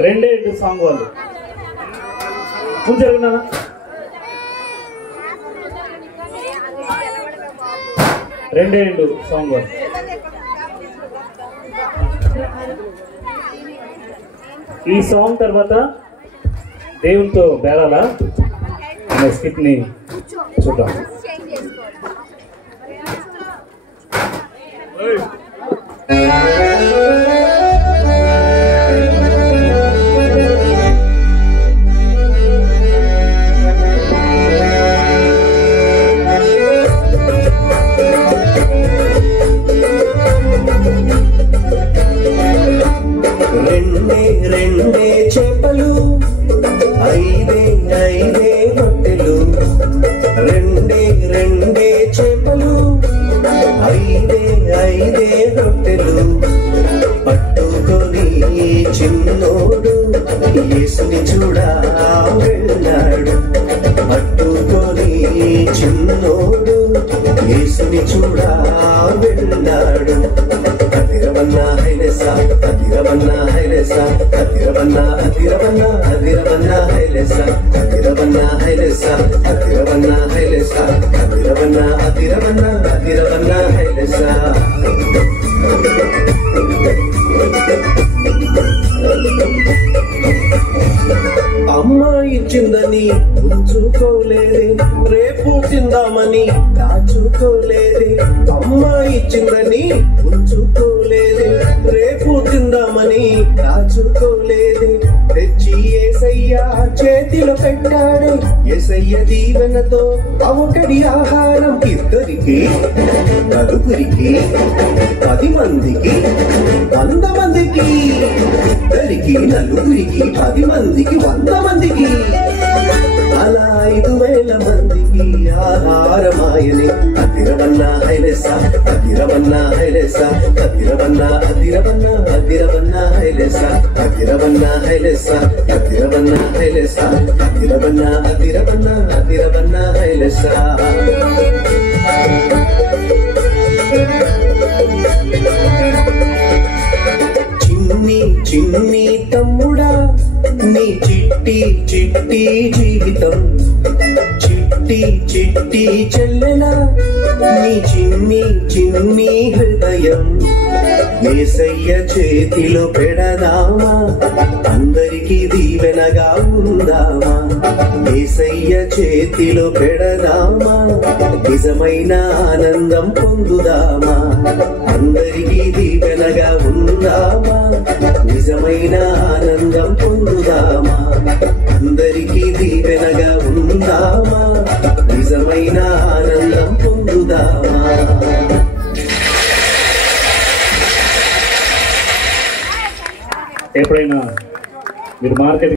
రెండే సాంగ్ వాళ్ళు జరుగునా రెండే సాంగ్ వాళ్ళు ఈ సాంగ్ తర్వాత దేవునితో బేరాలా అనే స్కిట్ ని చూద్దాం. రెండే చేపలు ఐదే రొట్టెలు రెండే చేపలు ఐదే రొట్టెలు పట్టుకొని చిన్నోడు యేసుని చూడా వెళ్ళాడు. పట్టుకొని చిన్నోడు యేసుని చూడా వెళ్ళాడు. అదిరవన్నా హైలెసా అదిరవన్నా హైలెసా అదిరవన్నా అదిరవన్నా అదిరవన్నా హైలెసా అదిరవన్నా హైలెసా అదిరవన్నా హైలెసా అదిరవన్నా అదిరవన్నా అదిరవన్నా హైలెసా. అమ్మ ఇచ్చిందని ఉంచుకోలేదే, రేపు తిందామని దాచుకోలేదే. అమ్మ ఇచ్చిందని ఉంచుకోలేదే, రేపు తిందామని దాచుకోలేదే. తెచ్చి యేసయ్య చేతిలో పెట్టాడే, యేసయ్య దీవెనతో అవకడి ఆహారం ఇద్దరికి నలుగురికి 10 మందికి 100 మందికి ఇద్దరికి నలుగురికి 10 మందికి 100 మందికి అలా 5000 మందికి ఆహారమాయనే. అదిరవన్నా హైలెసా అదిరవన్నా హైలెసా అదిరవన్నా అదిరవన్నా అదిరవన్నా హైలెసా అదిరవన్నా హైలెసా అదిరవన్నా హైలెసా అదిరవన్నా అదిరవన్నా అదిరవన్నా హైలెసా. చిన్ని తమ్ముడా నీ చిట్టి జీవితం, చిట్టి చెల్లెలా నీ చిన్ని హృదయం యేసయ్య చేతిలో పెడదామా, అందరికీ దీవెనగా ఉందామా. యేసయ్య చేతిలో పెడదామా, నిజమైన ఆనందం పొందుదామా. అందరికీ దీవెనగా ఉందామా, నిజమైన ఆనందం పొందుదామా. అందరికీ దీవెనగా ఉందామా, నిజమైన ఆనందం పొందుదామా. ఎప్పుడైనా మీరు మార్కెట్